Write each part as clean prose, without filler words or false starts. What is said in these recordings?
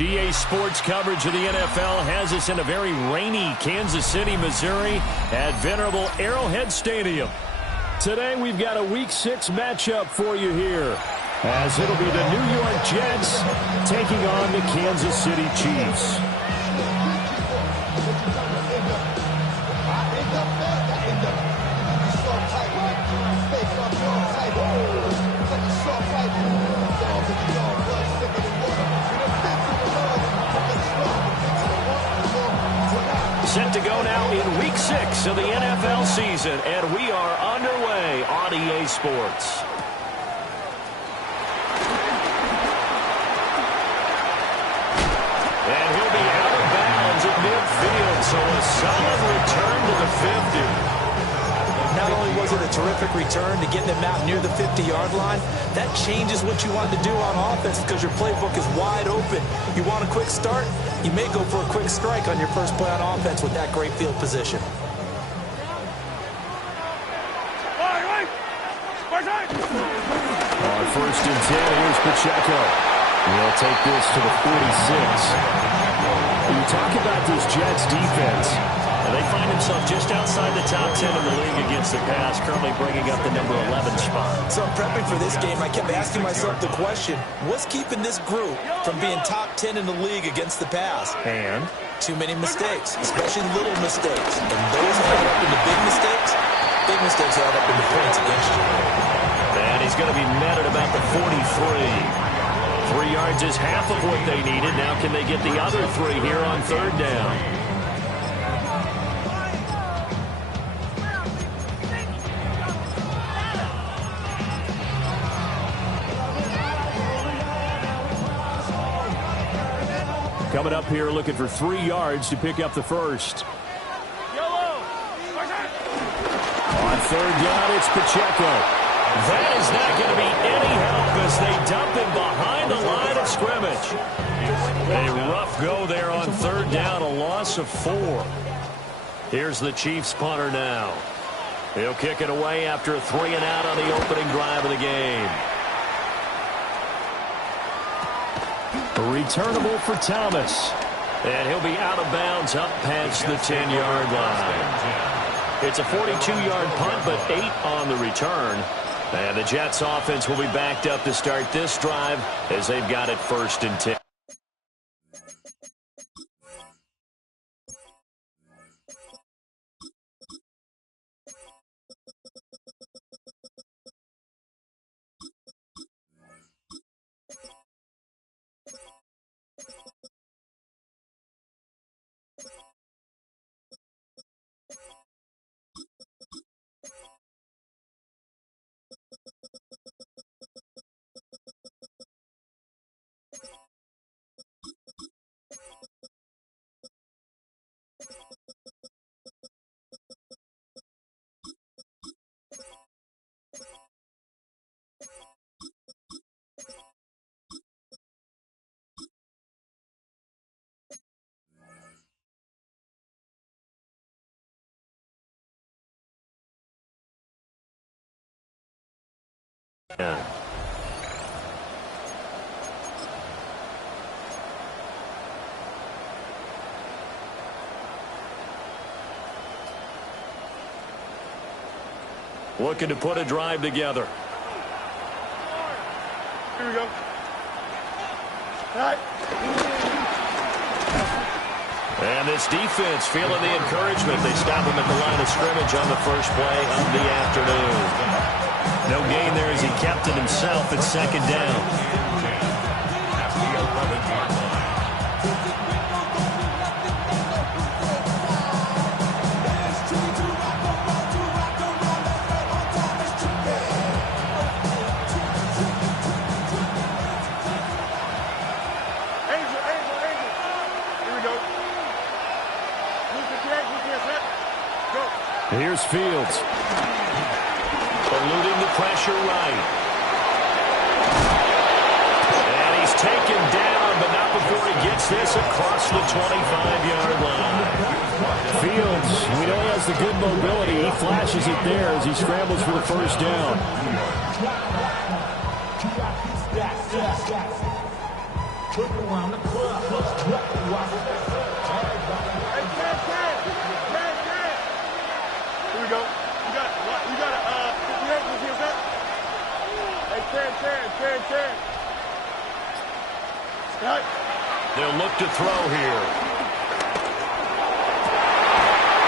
EA Sports coverage of the NFL has us in a very rainy Kansas City, Missouri at venerable Arrowhead Stadium. Today we've got a Week 6 matchup for you here, as it'll be the New York Jets taking on the Kansas City Chiefs. Set to go now in Week 6 of the NFL season, and we are underway on EA Sports. And he'll be out of bounds at midfield, so a solid return to the 50. Not only was it a terrific return to get them out near the 50-yard line, that changes what you want to do on offense because your playbook is wide open. You want a quick start? You may go for a quick strike on your first play on offense with that great field position. On 1st and 10, here's Pacheco. He'll take this to the 46. When you talk about this Jets defense, they find themselves just outside the top 10 in the league against the pass, currently bringing up the number 11 spot. So prepping for this game, I kept asking myself the question, what's keeping this group from being top 10 in the league against the pass? And? Too many mistakes, especially little mistakes. And those add up into big mistakes. Big mistakes add up into points against you. And he's going to be met at about the 43. 3 yards is half of what they needed. Now can they get the other 3 here on 3rd down? Coming up here looking for 3 yards to pick up the first. On 3rd down, it's Pacheco. That is not going to be any help as they dump him behind the line of scrimmage. A rough go there on 3rd down, a loss of 4. Here's the Chiefs punter now. He'll kick it away after a 3-and-out on the opening drive of the game. Returnable for Thomas. And he'll be out of bounds up past the 10-yard line. It's a 42-yard punt, but 8 on the return. And the Jets offense will be backed up to start this drive as they've got it 1st and 10. Yeah. Looking to put a drive together. Here we go. All right. And this defense feeling the encouragement. They stop him at the line of scrimmage on the first play of the afternoon. No gain there as he kept it himself at 2nd down. Here's Fields. Eluding the pressure right. And he's taken down, but not before he gets this across the 25-yard line. Fields, we know he has the good mobility. He flashes it there as he scrambles for the first down. Look around the club. Here we go. You got a 58. You see that? Hey, 10. Right. They'll look to throw here.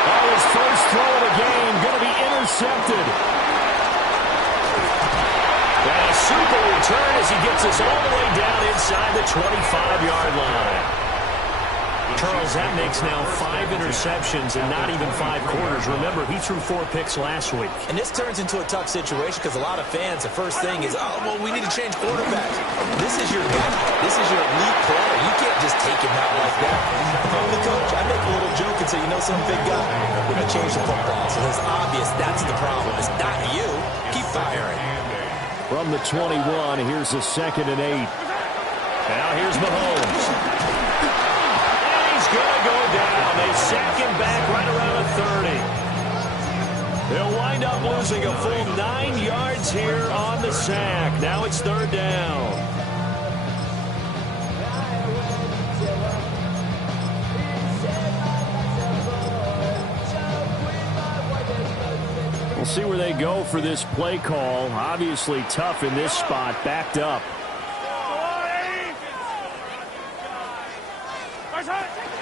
Oh, his first throw of the game going to be intercepted. And a super return as he gets us all the way down inside the 25-yard line. Charles, that makes now 5 interceptions in not even 5 quarters. Remember, he threw 4 picks last week. And this turns into a tough situation because a lot of fans, the first thing is, oh, well, we need to change quarterbacks. This is your guy. This is your elite player. You can't just take him out like that. If I'm the coach, I make a little joke and say, you know, some big guy, we're going to change the football. So it's obvious that's the problem. It's not you. Keep firing. From the 21, here's a 2nd and 8. Now here's Mahomes. Going to go down. They sack him back right around the 30. They'll wind up losing a full 9 yards here on the sack. Now it's 3rd down. We'll see where they go for this play call. Obviously tough in this spot, backed up.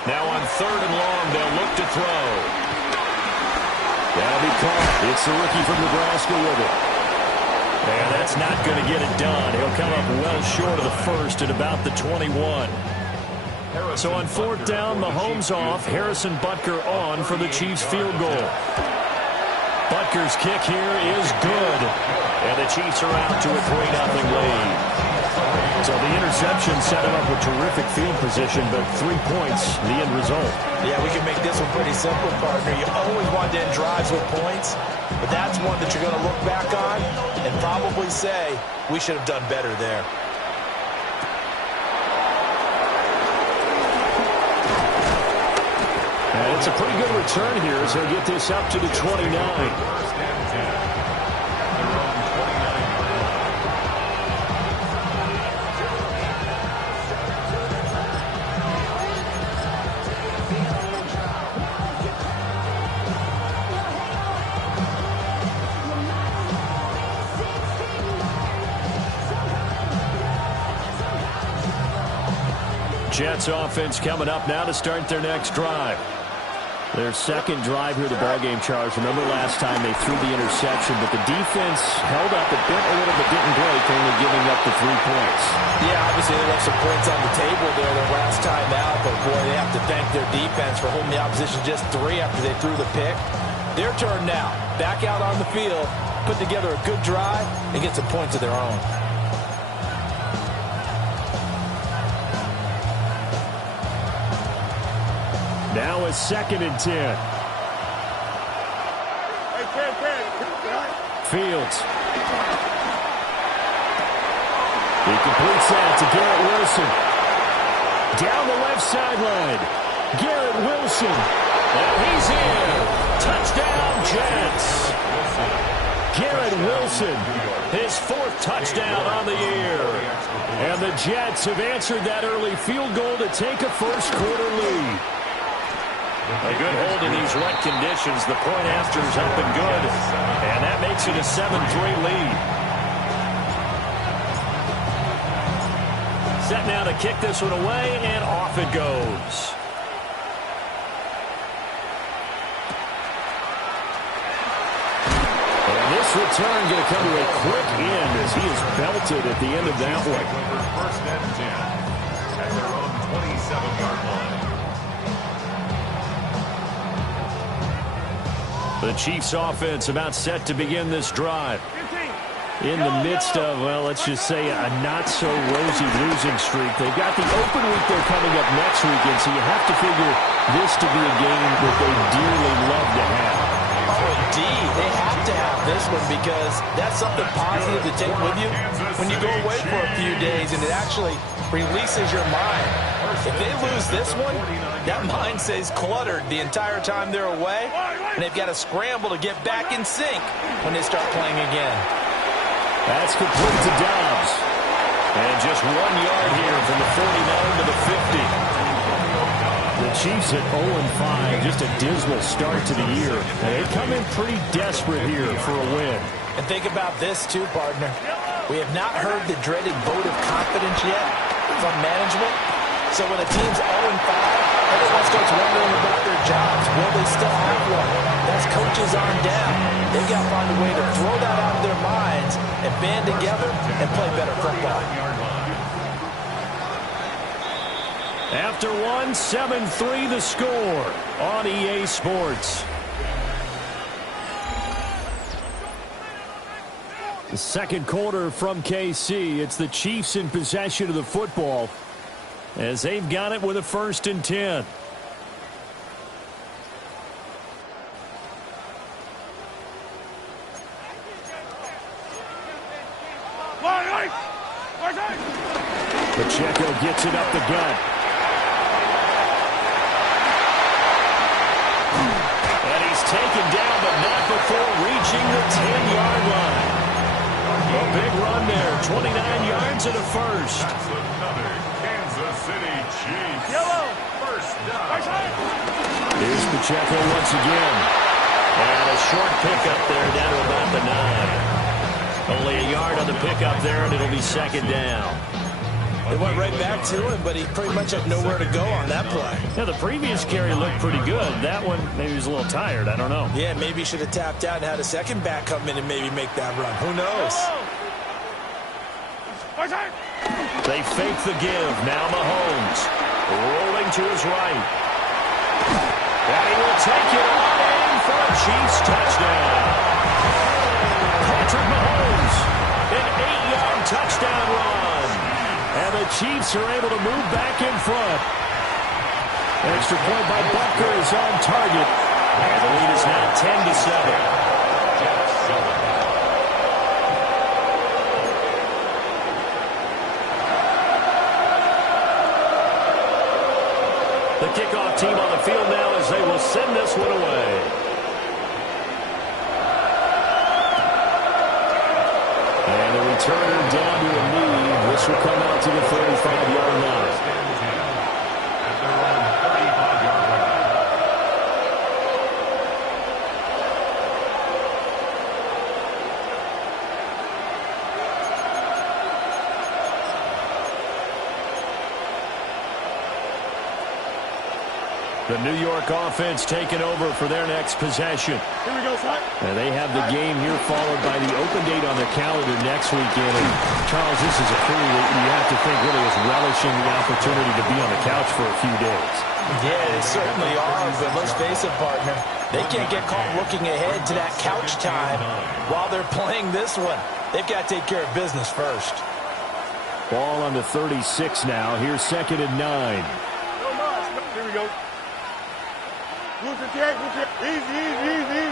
Now on 3rd and long, they'll look to throw. That'll be caught. It's the rookie from Nebraska with it. And that's not going to get it done. He'll come up well short of the first at about the 21. So on 4th down, Mahomes off. Harrison Butker on for the Chiefs field goal. Butker's kick here is good. And the Chiefs are out to a 3-0 lead. So the interception set him up with terrific field position, but 3 points, the end result. Yeah, we can make this one pretty simple, partner. You always want to end drives with points, but that's one that you're going to look back on and probably say, we should have done better there. And it's a pretty good return here as he'll get this up to the 29. Jets offense coming up now to start their next drive. Their second drive here, the ballgame, Charles. Remember last time they threw the interception, but the defense held up a bit, a little, but didn't break, only giving up the 3 points. Yeah, obviously they left some points on the table there their last time out, but boy, they have to thank their defense for holding the opposition just 3 after they threw the pick. Their turn now. Back out on the field, put together a good drive, and get some points of their own. Now a 2nd and 10. Hey, 10. Fields. He completes that to Garrett Wilson. Down the left sideline. Garrett Wilson. And he's in. Touchdown, Jets. Garrett Wilson, his 4th touchdown on the year. And the Jets have answered that early field goal to take a first-quarter lead. A good hold in these wet conditions. The point after is up and good. And that makes it a 7-3 lead. Set now to kick this one away, and off it goes. And this return going to come to a quick end as he is belted at the end of that one. First and 10 at their own 27-yard line. The Chiefs offense about set to begin this drive. In the midst of, well, let's just say a not-so-rosy losing streak. They've got the open week they're coming up next weekend, so you have to figure this to be a game that they dearly love to have. Oh, indeed. They have to have this one because that's something positive to take with you when you go away for a few days, and it actually releases your mind. If they lose this one, that mind stays cluttered the entire time they're away, and they've got to scramble to get back in sync when they start playing again. That's complete to Dobbs. And just 1 yard here from the 49 to the 50. Chiefs at 0-5, just a dismal start to the year. And they come in pretty desperate here for a win. And think about this too, partner. We have not heard the dreaded vote of confidence yet from management. So when a team's 0-5, everyone starts wondering about their jobs. Will they still have one? That's coaches on down. They've got to find a way to throw that out of their minds and band together and play better football. After one, 7-3 the score on EA Sports. The second quarter from KC. It's the Chiefs in possession of the football as they've got it with a 1st and 10. Pacheco gets it up the gut. And he's taken down, but not before reaching the 10-yard line. A big run there, 29 yards and a first. That's another Kansas City Chiefs. Yellow. First down. Here's Pacheco once again. And a short pickup there down to about the 9. Only a yard on the pickup there, and it'll be 2nd down. They went right back to him, but he pretty much had nowhere to go on that play. Yeah, the previous carry looked pretty good. That one, maybe he was a little tired. I don't know. Yeah, maybe he should have tapped out and had a second back come in and maybe make that run. Who knows? They fake the give. Now Mahomes rolling to his right. And he will take it on in for a Chiefs touchdown. Patrick Mahomes, an 8-yard touchdown run. And the Chiefs are able to move back in front. Extra point by Butker is on target. And the lead is now 10-7. The kickoff team on the field now as they will send this one away. And the returner down to a knee. This will come out to the 35-yard line. At their own 35-yard line. The New York offense taking over for their next possession. Here we go, son. And they have the game here followed by the open date on their calendar next weekend. And Charles, this is a crew that you have to think really is relishing the opportunity to be on the couch for a few days. Yeah, they certainly are, but let's face it, partner. They can't get caught looking ahead to that couch time while they're playing this one. They've got to take care of business first. Ball on the 36 now. Here's 2nd and 9. Here we go. Easy, easy.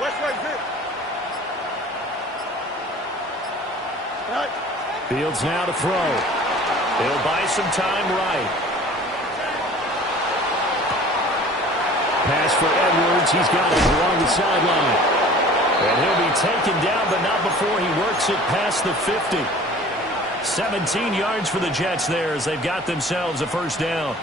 West right here. Right. Fields now to throw. He'll buy some time right. Pass for Edwards. He's got it along the sideline. And he'll be taken down, but not before he works it past the 50. 17 yards for the Jets there as they've got themselves a first down.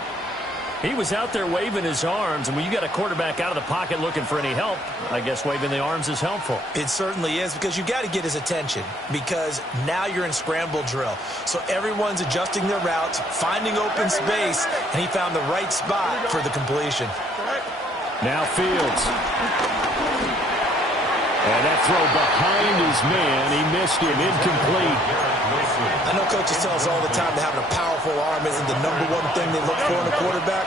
He was out there waving his arms, and when you got a quarterback out of the pocket looking for any help, I guess waving the arms is helpful. It certainly is, because you got to get his attention, because now you're in scramble drill. So everyone's adjusting their routes, finding open space, and he found the right spot for the completion. Now Fields. And that throw behind his man, he missed him, incomplete. I know coaches tell us all the time that having a powerful arm isn't the #1 thing they look for in a quarterback.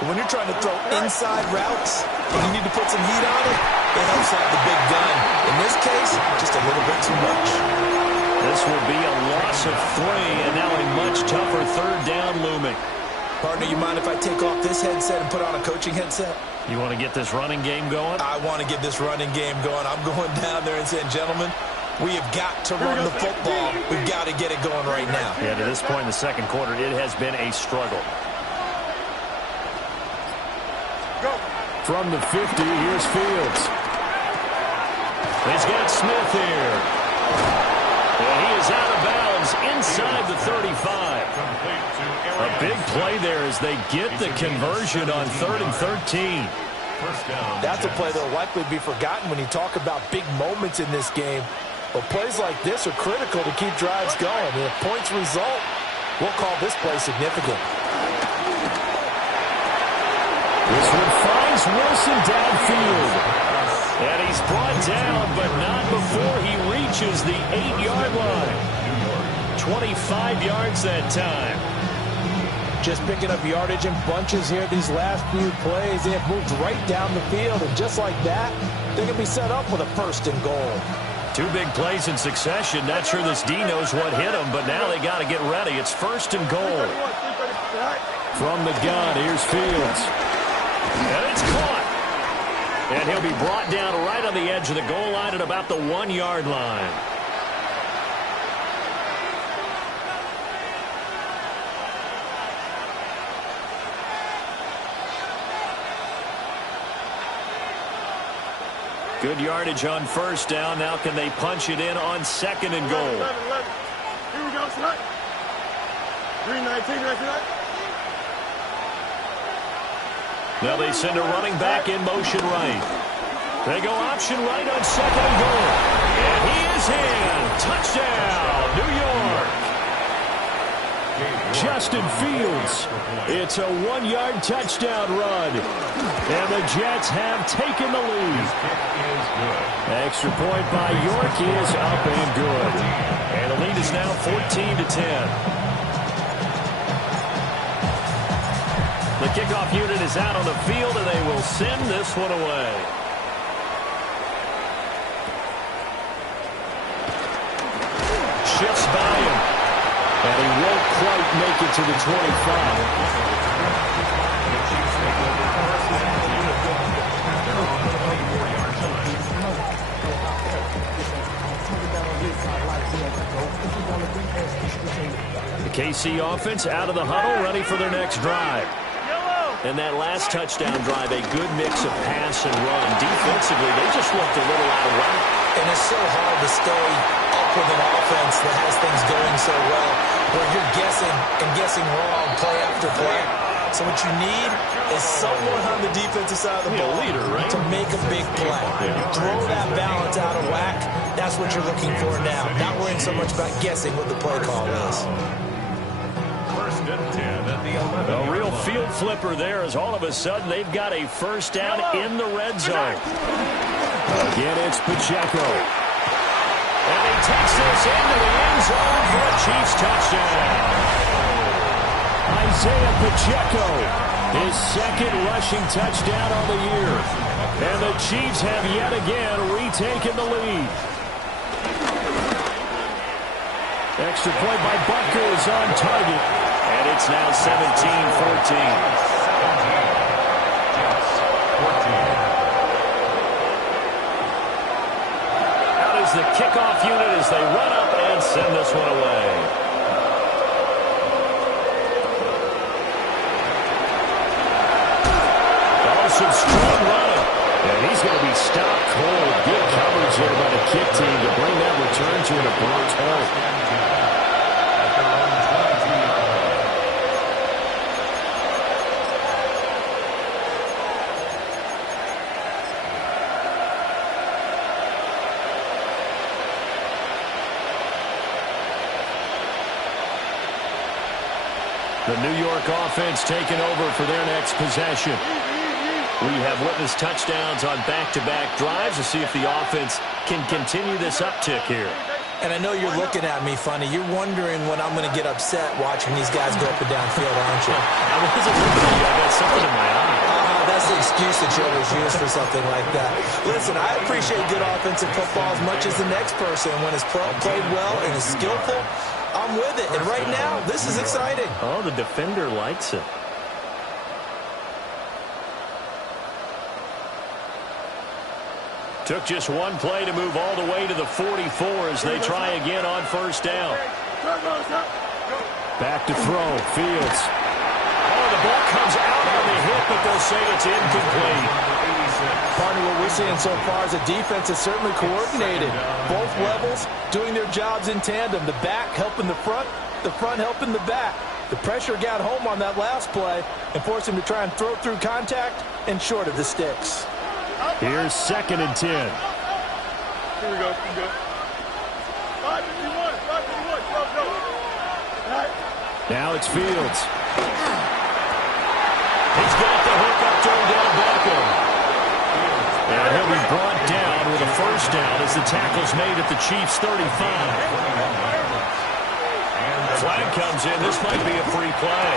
But when you're trying to throw inside routes and you need to put some heat on it, it helps have the big gun. In this case, just a little bit too much. This will be a loss of 3, and now a much tougher 3rd down looming. Partner, you mind if I take off this headset and put on a coaching headset? You want to get this running game going? I want to get this running game going. I'm going down there and saying, gentlemen, we have got to run the football. We've got to get it going right now. Yeah, to this point in the second quarter, it has been a struggle. Go. From the 50, here's Fields. He's got Smith here. And he is out of bounds inside the 35. Complete to play there as they get the conversion on 3rd and 13. First down. That's a play that will likely be forgotten when you talk about big moments in this game. But plays like this are critical to keep drives going. And if points result, we'll call this play significant. This one finds Wilson downfield. And he's brought down, but not before he reaches the 8-yard line. 25 yards that time. Just picking up yardage in bunches here these last few plays. They have moved right down the field, and just like that, they can be set up with a 1st and goal. 2 big plays in succession. Not sure this D knows what hit him, but now they got to get ready. It's 1st and goal. From the gun, here's Fields. And it's caught. And he'll be brought down right on the edge of the goal line at about the 1-yard line. Good yardage on 1st down. Now can they punch it in on 2nd and goal? 11. Here we go, Scott. 319, right tonight. Now they send a running back in motion right. They go option right on 2nd and goal. And he is in. Touchdown, New York. Justin Fields. It's a 1-yard touchdown run. And the Jets have taken the lead. Extra point by York is up and good. And the lead is now 14-10. The kickoff unit is out on the field, and they will send this one away. Shifts by him. And he won't quite make it to the 25. The KC offense out of the huddle, ready for their next drive. And that last touchdown drive, a good mix of pass and run. Defensively, they just looked a little out of whack. And it's so hard to stay up with an offense that has things going so well, where you're guessing and guessing wrong play after play. So what you need is someone on the defensive side of the ball leader, right? to make a big play. Throw that balance out of whack. That's what you're looking for now. Not worrying so much about guessing what the play call is. First and 10 at the 11. A real field flipper there as all of a sudden they've got a 1st down in the red zone. Again, it's Pacheco. And he takes this into the end zone for a Chiefs touchdown. Isaiah Pacheco, his 2nd rushing touchdown on the year. And the Chiefs have yet again retaken the lead. Extra point by Butker is on target. And it's now 17-14. The kickoff unit as they run up and send this one away. Some strong running. And he's going to be stopped cold. Good coverage here by the kick team to bring that return to an abrupt halt. The New York offense taking over for their next possession. We have witnessed touchdowns on back-to-back drives to see if the offense can continue this uptick here. And I know you're looking at me funny. You're wondering when I'm going to get upset watching these guys go up and down field, aren't you? I wasn't looking at you. I got something in my eye. That's the excuse that you always use for something like that. Listen, I appreciate good offensive football as much as the next person. When it's played well and is skillful, I'm with it. And right now, this is exciting. Oh, the defender likes it. Took just one play to move all the way to the 44 as they try again on 1st down. Back to throw. Fields. Oh, the ball comes out on the hip, but they'll say it's incomplete. Partner, what we're seeing so far is a defense is certainly coordinated. Both levels doing their jobs in tandem. The back helping the front helping the back. The pressure got home on that last play and forced him to try and throw through contact and short of the sticks. Here's 2nd and 10. Here we go. 551. Go. Right. Now it's Fields. He's got the hook up to Odell Beckham. And he'll be brought down with a first down as the tackle's made at the Chiefs' 35. Flag comes in. This might be a free play.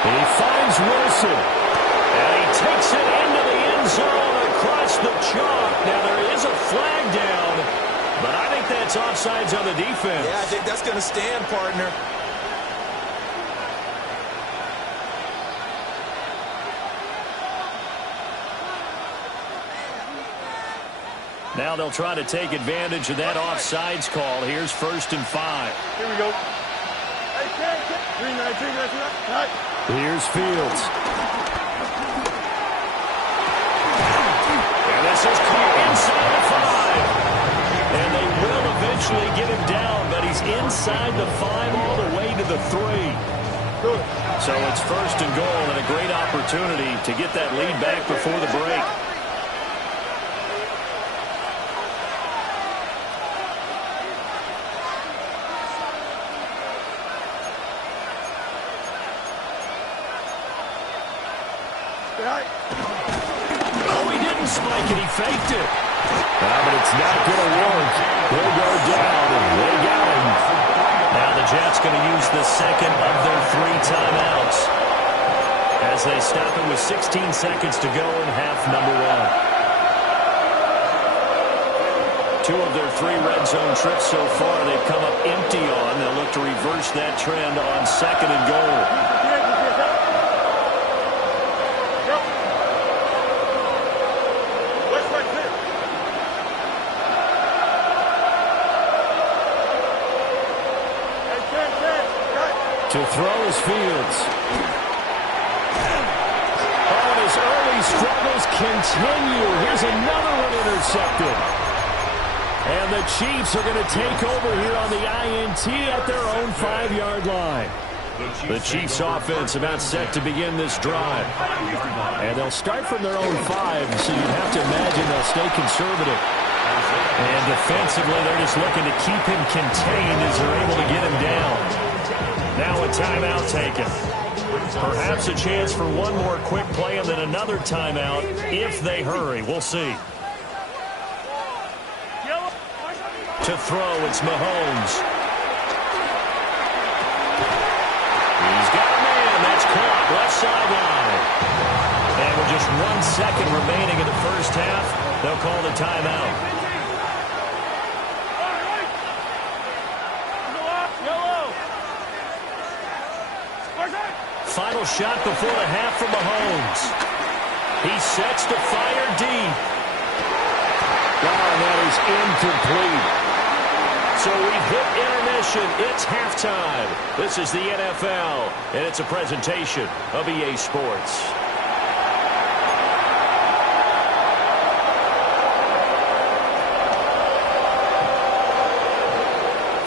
He finds Wilson. And he takes it into the end zone across the chalk. Now there is a flag down, but I think that's offsides on the defense. Yeah, I think that's going to stand, partner. Now they'll try to take advantage of that offsides call. Here's 1st and 5. Here we go. 319. Right. Here's Fields. And this is caught inside the 5. And they will eventually get him down, but he's inside the 5 all the way to the 3. So it's 1st and goal and a great opportunity to get that lead back before the break. Oh, he didn't spike it. He faked it. But it's not going to work. He'll go down, and they got him. Now the Jets going to use the 2nd of their 3 timeouts as they stop it with 16 seconds to go in half number 1. 2 of their 3 red zone trips so far they've come up empty on. They'll look to reverse that trend on 2nd and goal. To throw is Fields. Oh, and his early struggles continue. Here's another one intercepted. And the Chiefs are going to take over here on the INT at their own 5-yard line. The Chiefs offense about set to begin this drive. And they'll start from their own 5, so you'd have to imagine they'll stay conservative. And defensively, they're just looking to keep him contained as they're able to get him down. Now a timeout taken. Perhaps a chance for one more quick play and then another timeout if they hurry. We'll see. To throw, it's Mahomes. He's got a man. That's caught. Left sideline. And with just 1 second remaining in the first half, they'll call the timeout. Final shot before the half from Mahomes. He sets to fire deep. Oh, that is incomplete. So we've hit intermission. It's halftime. This is the NFL, and it's a presentation of EA Sports.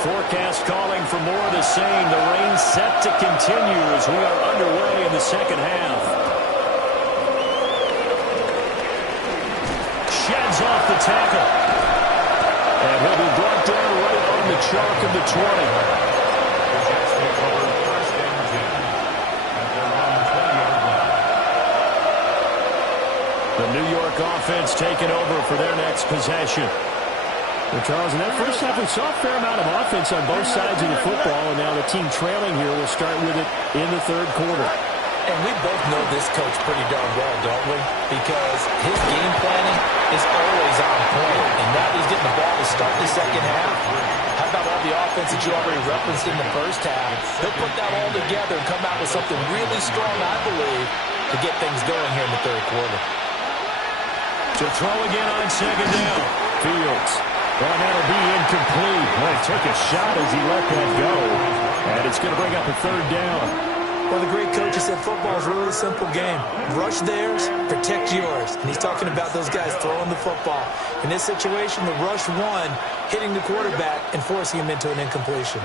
Forecast calling for more of the same. The rain set to continue as we are underway in the second half. Sheds off the tackle. And he'll be brought down right on the chalk of the 20. The New York offense taking over for their next possession. Well, Charles, in that first half, we saw a fair amount of offense on both sides of the football, and now the team trailing here will start with it in the third quarter. And we both know this coach pretty darn well, don't we? Because his game planning is always on point, and now he's getting the ball to start the second half. How about all the offense that you already referenced in the first half? He'll put that all together and come out with something really strong, I believe, to get things going here in the third quarter. To throw again on 2nd down. Fields. Well, that'll be incomplete. Well, he took a shot as he let that go. And it's going to bring up a 3rd down. Well, the great coach has said football is a really simple game. Rush theirs, protect yours. And he's talking about those guys throwing the football. In this situation, the rush won, hitting the quarterback and forcing him into an incompletion.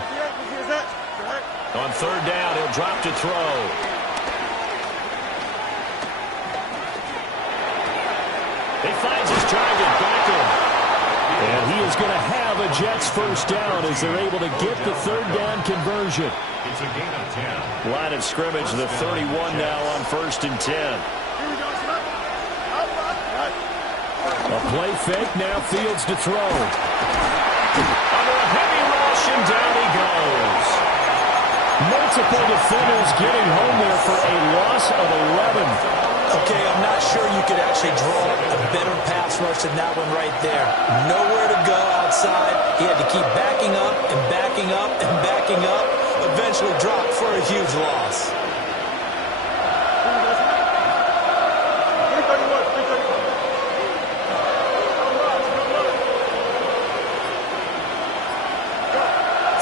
On third down, he'll drop to throw. He finds his target, Beckham. And he is going to have a Jets first down as they're able to get the third down conversion. It's a gain of 10. Line of scrimmage, the 31 now on 1st and 10. A play fake, now Fields to throw. Under a heavy rush, and down he goes. Multiple defenders getting home there for a loss of 11. Okay, I'm not sure you could actually draw a better pass rush than that one right there. Nowhere to go outside. He had to keep backing up and backing up and backing up. Eventually dropped for a huge loss.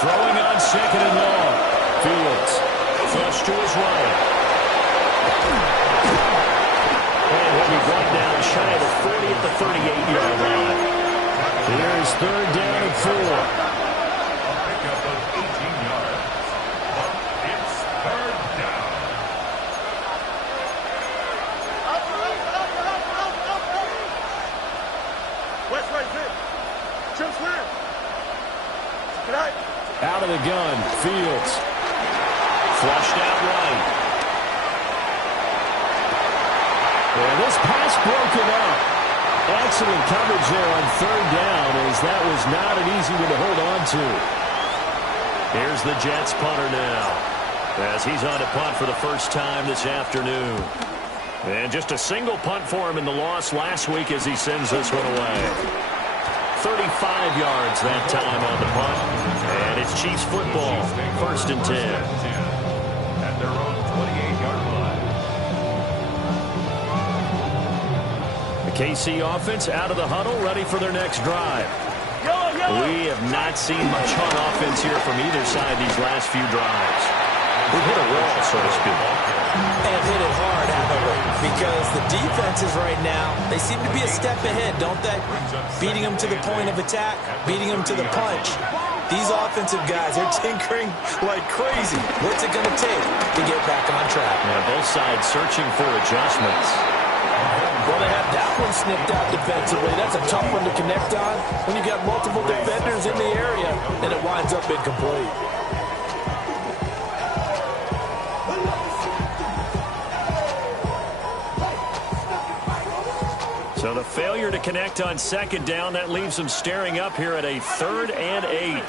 Throwing on 2nd and long. Fields flush to his right. And he'll be brought down shy of the 40 at the 38-yard line. Here's 3rd down and 4. A pickup of 18 yards. But it's 3rd down. West right there. Jim Swear. Out of the gun, Fields. Flushed out right. And this pass broken up. Excellent coverage there on 3rd down, as that was not an easy one to hold on to. Here's the Jets punter now, as he's on to punt for the first time this afternoon. And just a single punt for him in the loss last week as he sends this one away. 35 yards that time on the punt. And it's Chiefs football, 1st and 10. At their own 28-yard line. The KC offense out of the huddle, ready for their next drive. We have not seen much on offense here from either side these last few drives. We've hit a wall, so to speak. And hit it hard, haven't we? Because the defenses right now, they seem to be a step ahead, don't they? Beating them to the point of attack, beating them to the punch. These offensive guys are tinkering like crazy. What's it going to take to get back on track? Yeah, both sides searching for adjustments. Well, they have that one snipped out defensively. That's a tough one to connect on when you got multiple defenders in the area, and it winds up incomplete. So the failure to connect on 2nd down, that leaves them staring up here at a 3rd and 8.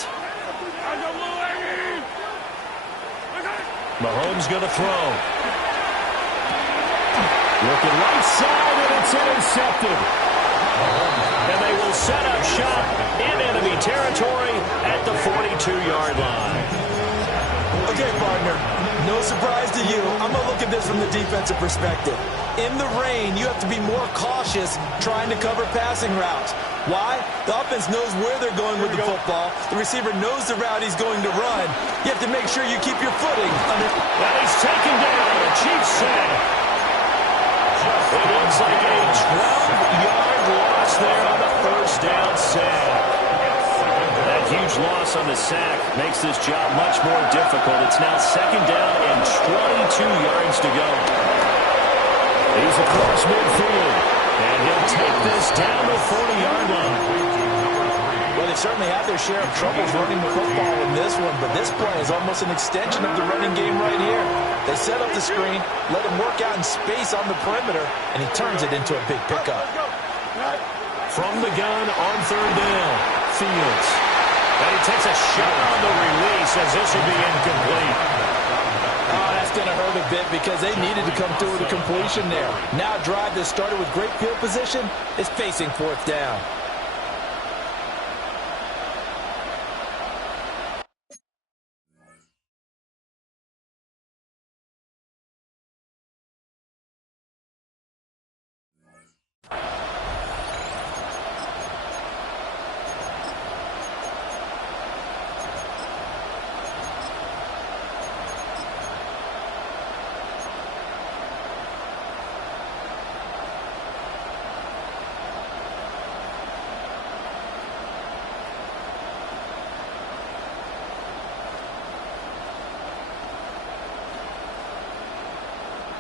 Mahomes going to throw. Looking right side, and it's intercepted. And they will set up shop in enemy territory at the 42-yard line. Okay, partner, no surprise to you. I'm going to look at this from the defensive perspective. In the rain, you have to be more cautious trying to cover passing routes. Why? The offense knows where they're going with the football. The receiver knows the route he's going to run. You have to make sure you keep your footing under. Now he's taken down. The Chiefs sack. It looks like a 12-yard loss there on the 1st down sack. That huge loss on the sack makes this job much more difficult. It's now 2nd down and 22 yards to go. He's across midfield, and he'll take this down the 40-yard line. Well, they certainly have their share of troubles running the football in this one, but this play is almost an extension of the running game right here. They set up the screen, let him work out in space on the perimeter, and he turns it into a big pickup. From the gun on 3rd down, Fields. And he takes a shot on the release as this will be incomplete. Oh, that's going to hurt a bit because they needed to come through with a completion there. Now a drive that started with great field position is facing 4th down.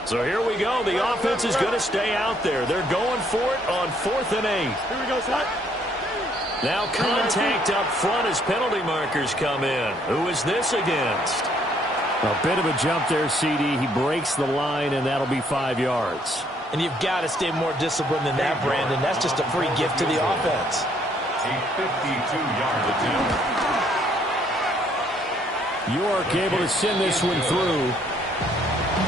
So here we go. The offense is going to stay out there. They're going for it on 4th and 8. Here we go, slide. Now contact up front as penalty markers come in. Who is this against? A bit of a jump there, CD. He breaks the line, and that'll be 5 yards. And you've got to stay more disciplined than that, Brandon. That's just a free gift to the offense. A 52-yard attempt. York able to send this one through.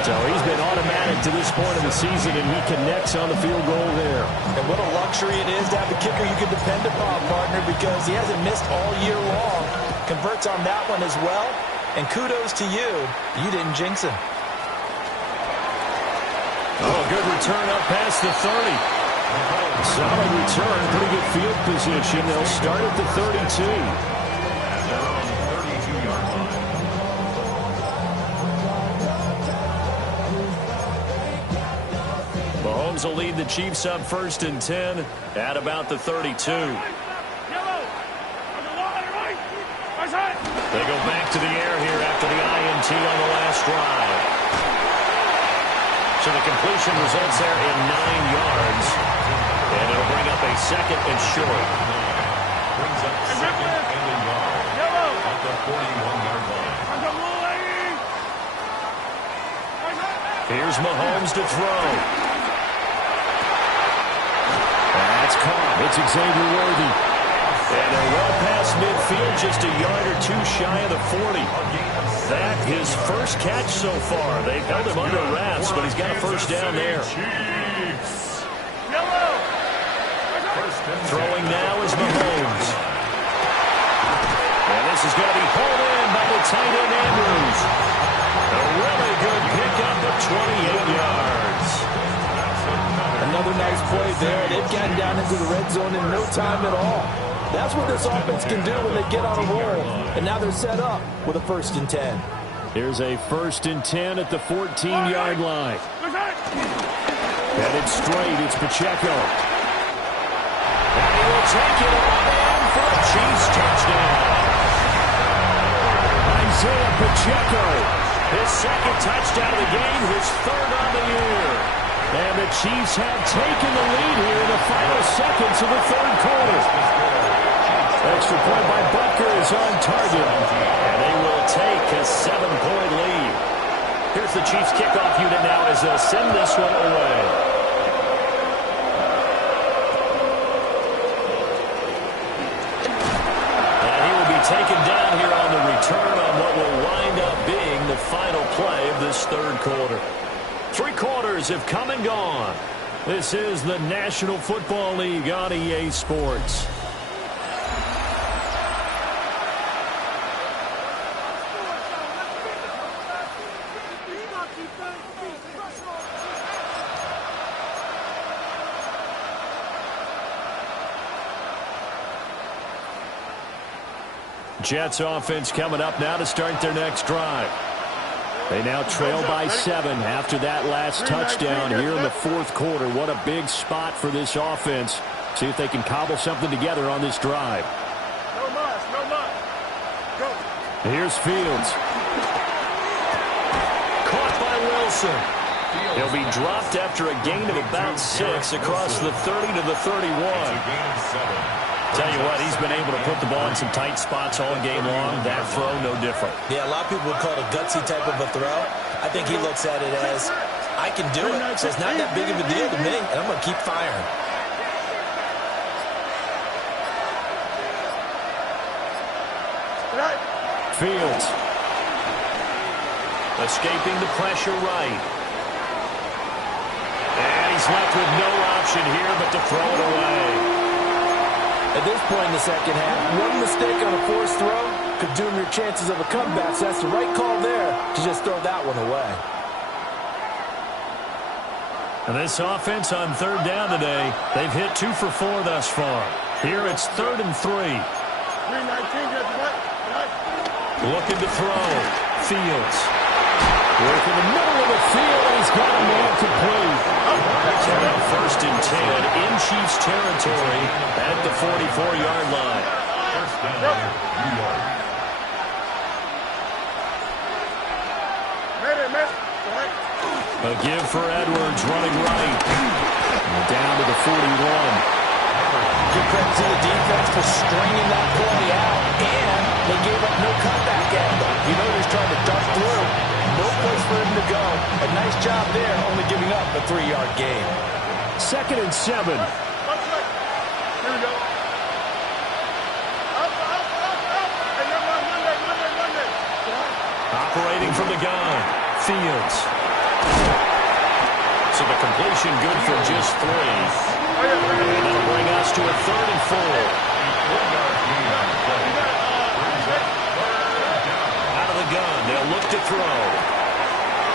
So he's been automatic to this point of the season, and he connects on the field goal there. And what a luxury it is to have a kicker you can depend upon, partner, because he hasn't missed all year long. Converts on that one as well. And kudos to you. You didn't jinx him. Oh, good return up past the 30. Solid return, pretty good field position. They'll start at the 32. Mahomes will lead the Chiefs up 1st and 10 at about the 32. They go back to the air here after the INT on the last drive. So the completion results there in 9 yards. And it'll bring up a 2nd and short. Brings up 2nd and a yard at the 41-yard line. Here's Mahomes to throw. That's caught. It's Xavier Worthy. And they're well past midfield, just a yard or 2 shy of the 40. That his first catch so far. They've held him under wraps, but he's got a first down there. Throwing now is Mahomes. And this is going to be pulled in by the tight end Andrews. A really good pickup of 28 yards. Another nice play there. They've gotten down into the red zone in no time at all. That's what this offense can do when they get on a roll. And now they're set up with a 1st and 10. Here's a 1st and 10 at the 14-yard line. Headed straight, it's Pacheco. And he will take it all in for a Chiefs touchdown. Isaiah Pacheco. His 2nd touchdown of the game, his 3rd on the year. And the Chiefs have taken the lead here in the final seconds of the 3rd quarter. Extra point by Butker is on target. And they will take a 7-point lead. Here's the Chiefs kickoff unit now as they'll send this one away. And he will be taken down here on the return on what will wind up being the final play of this 3rd quarter. 3 quarters have come and gone. This is the National Football League on EA Sports. Jets offense coming up now to start their next drive. They now trail by 7 after that last touchdown here in the 4th quarter. What a big spot for this offense. See if they can cobble something together on this drive. No mas, no mas. Go. Here's Fields. Caught by Wilson. He'll be dropped after a gain of about 6 across the 30 to the 31. Tell you what, he's been able to put the ball in some tight spots all game long. That throw, no different. Yeah, a lot of people would call it a gutsy type of a throw. I think he looks at it as, I can do it, so it's not that big of a deal to me, and I'm going to keep firing. Fields. Escaping the pressure right. And he's left with no option here but to throw it away. At this point in the second half, one mistake on a forced throw could doom your chances of a comeback. So that's the right call there to just throw that one away. And this offense on 3rd down today, they've hit 2 for 4 thus far. Here it's 3rd and 3. 319, get what? Looking to throw. Fields. Work in the middle of the field, and he's got a man complete. So now 1st and 10 in Chiefs territory at the 44-yard line. First down, New York. Man, A give for Edwards running right. Down to the 41. Give credit to the defense for stringing that play out, and they gave up no comeback angle. You know he's trying to dart through. No place for him to go. A nice job there, only giving up a 3-yard gain. 2nd and 7. Here we go. Up. Hey, number Monday. Operating from the gun. Fields. So the completion good for just 3. And that'll bring us to a 3rd and 4. Out of the gun. They'll look to throw.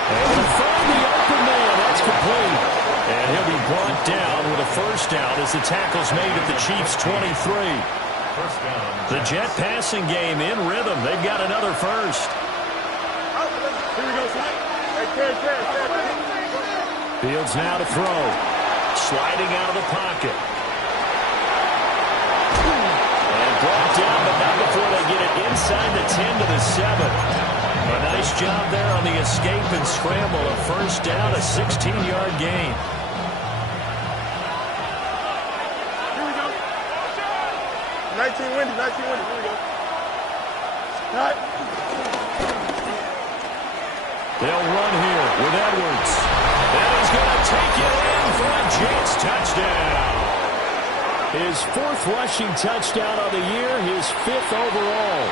And they'll find the open man. That's complete. And he'll be brought down with a first down as the tackle's made at the Chiefs' 23. The Jet passing game in rhythm. They've got another first. Here we go, son. Hey, Fields now to throw. Sliding out of the pocket. And brought down, but not before they get it inside the 10 to the 7. A nice job there on the escape and scramble. A first down, a 16-yard gain. Here we go. 19 windy. Here we go. All right. They'll run here with Edwards. And he's going to take it in for a Jets touchdown. His 4th rushing touchdown of the year, his 5th overall.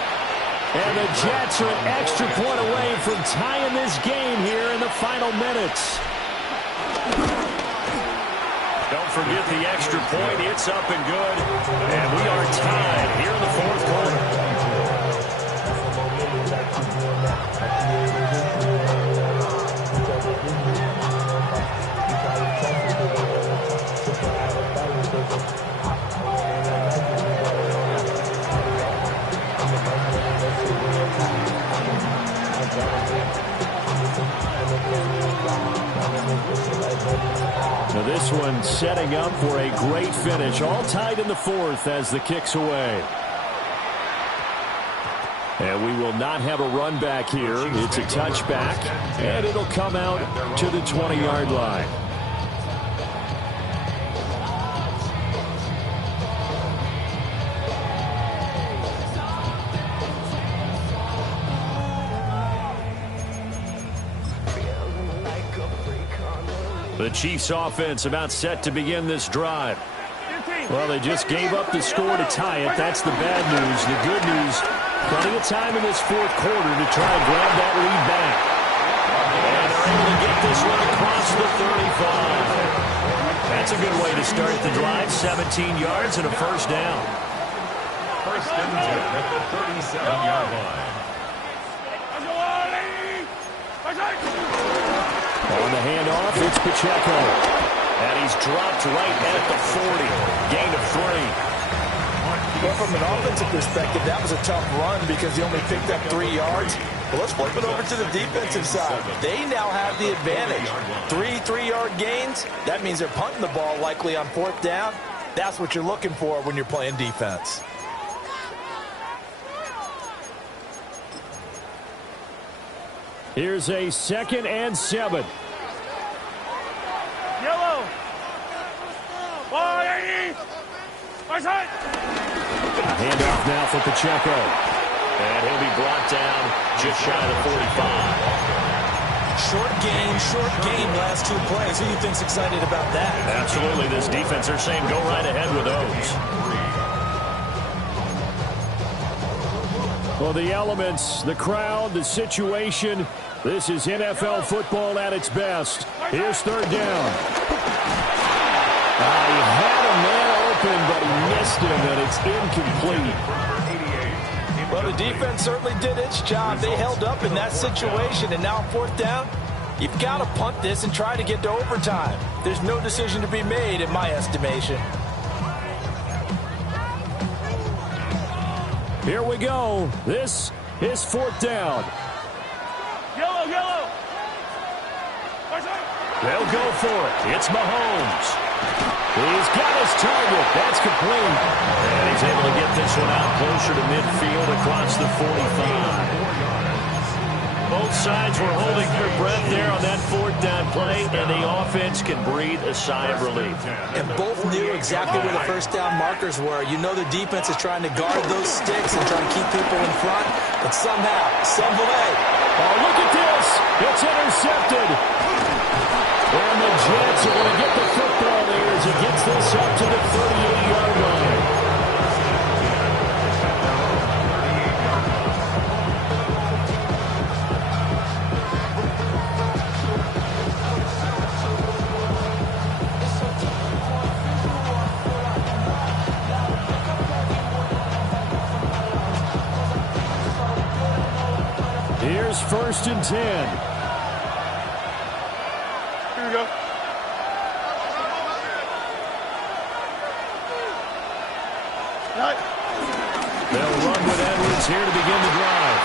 And the Jets are an extra point away from tying this game here in the final minutes. Don't forget the extra point. It's up and good. And we are tied here in the 4th quarter. Now this one setting up for a great finish. All tied in the 4th as the kick's away. And we will not have a run back here. It's a touchback, and it'll come out to the 20-yard line. The Chiefs offense about set to begin this drive. Well, they just gave up the score to tie it. That's the bad news. The good news, plenty of time in this 4th quarter to try and grab that lead back. And they're able to get this one across the 35. That's a good way to start the drive. 17 yards and a first down. First and 10 at the 37-yard line. On the handoff, it's Pacheco. And he's dropped right at the 40. Gain of 3. Well, from an offensive perspective, that was a tough run because he only picked up 3 yards. Well, let's flip it over to the defensive side. They now have the advantage. 3-3-yard gains. That means they're punting the ball likely on 4th down. That's what you're looking for when you're playing defense. Here's a 2nd and 7. Yellow. Handoff now for Pacheco. And he'll be brought down just shy of the 45. Short game, last 2 plays. Who do you think's excited about that? Absolutely. This defense, they're saying go right ahead with those. Well, the elements, the crowd, the situation, this is NFL football at its best. Here's 3rd down. He had a man open, but he missed him, and it's incomplete. Well, the defense certainly did its job. They held up in that situation, and now on 4th down, you've got to punt this and try to get to overtime. There's no decision to be made, in my estimation. Here we go. This is 4th down. Yellow. They'll go for it. It's Mahomes. He's got his target. That's complete. And he's able to get this one out closer to midfield across the 45. Both Both sides were holding their breath there on that fourth down play, and the offense can breathe a sigh of relief. And both knew exactly where the first down markers were. You know the defense is trying to guard those sticks and trying to keep people in front, but somehow, some way. Oh, look at this. It's intercepted. And the Jets are going to get the football there as he gets this up to the 38-yard line. Here's 1st and 10. Here we go. Right. They'll run with Edwards here to begin the drive.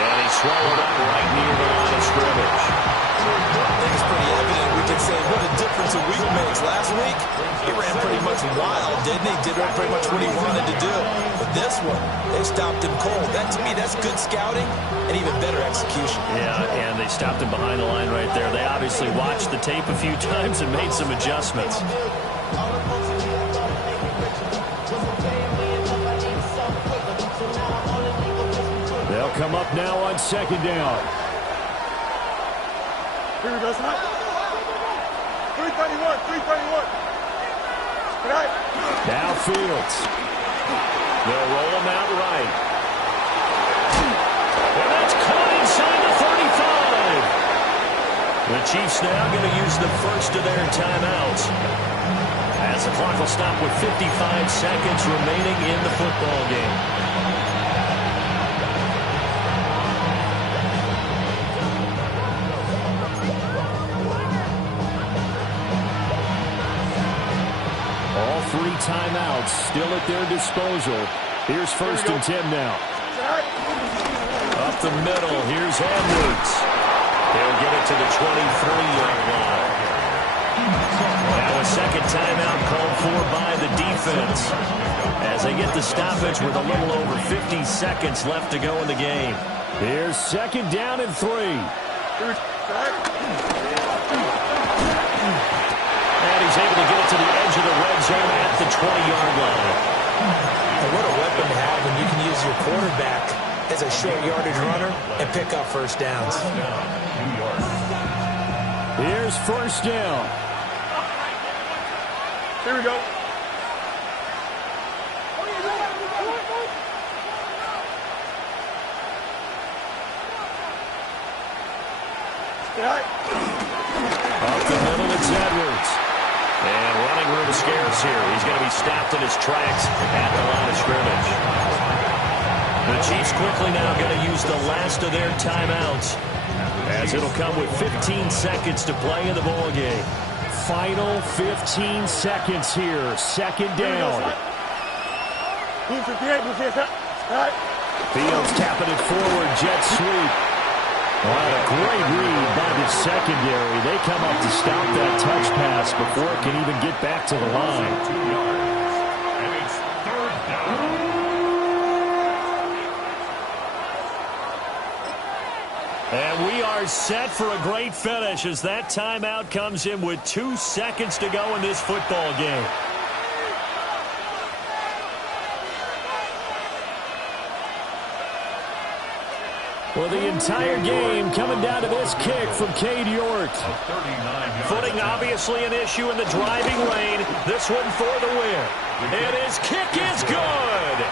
And he swallowed up right near the line of scrimmage. I think it's pretty evident. We can say what a difference a week makes. Last week, he ran pretty much wild, didn't he? Did pretty much what he wanted to do. But this one, they stopped him cold. That, to me, that's good scouting and even better execution. Yeah, and they stopped him behind the line right there. They obviously watched the tape a few times and made some adjustments. They'll come up now on 2nd down. Here we go, son. 331, 331. Right. Now Fields. They'll roll him out right. And that's caught inside the 35. The Chiefs now going to use the first of their timeouts, as the clock will stop with 55 seconds remaining in the football game. All 3 timeouts still at their disposal. Here's 1st and 10 now. Up the middle, here's Edwards. He'll get it to the 23-yard line. Now a second timeout called for by the defense, as they get the stoppage with a little over 50 seconds left to go in the game. Here's 2nd down and 3. And he's able to get it to the edge of the red zone at the 20-yard line. And what a weapon to have when you can use your quarterback as a short yardage runner and pick up first downs. Here's 1st down. Here we go. Right. Up the middle, it's Edwards. And running room is scarce here. He's going to be stopped in his tracks at the line of scrimmage. The Chiefs quickly now going to use the last of their timeouts, as it'll come with 15 seconds to play in the ball game. Final 15 seconds here. 2nd down. Fields tapping it forward. Jet sweep. What a great read by the secondary. They come up to stop that touch pass before it can even get back to the line. 2 yards. And it's 3rd down. And we are set for a great finish as that timeout comes in with 2 seconds to go in this football game. Well, the entire game coming down to this kick from Cade York. Footing obviously an issue in the driving lane. This one for the win. And his kick is good.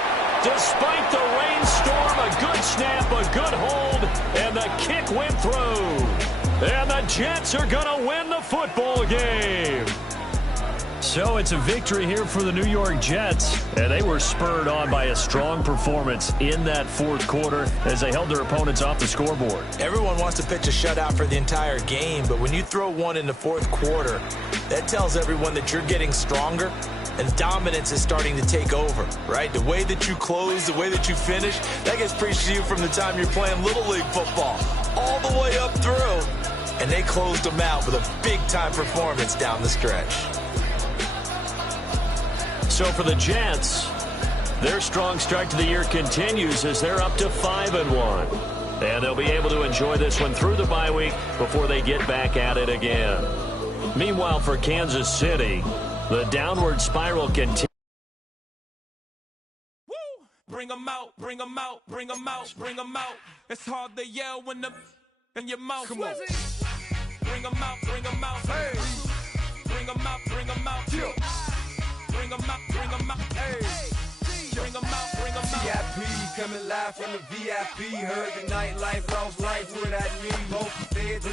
Despite the rainstorm, a good snap, a good hold, and the kick went through. And the Jets are going to win the football game. So it's a victory here for the New York Jets. And they were spurred on by a strong performance in that 4th quarter as they held their opponents off the scoreboard. Everyone wants to pitch a shutout for the entire game, but when you throw one in the 4th quarter, that tells everyone that you're getting stronger and dominance is starting to take over, right? The way that you close, the way that you finish, that gets preached to you from the time you're playing Little League football all the way up through. And they closed them out with a big-time performance down the stretch. So for the Jets, their strong start to the year continues as they're up to 5-1. And they'll be able to enjoy this one through the bye week before they get back at it again. Meanwhile, for Kansas City, the downward spiral continues. Bring them out, bring them out, bring them out, bring them out. It's hard to yell when the in your mouth. Come on. Bring them out, bring them out. Hey. Bring them out, bring them out. Yeah. Bring them out, bring them out. Hey. Bring them out, bring them out. VIP coming live from the VIP. Heard the nightlife, lost life without me. Both feds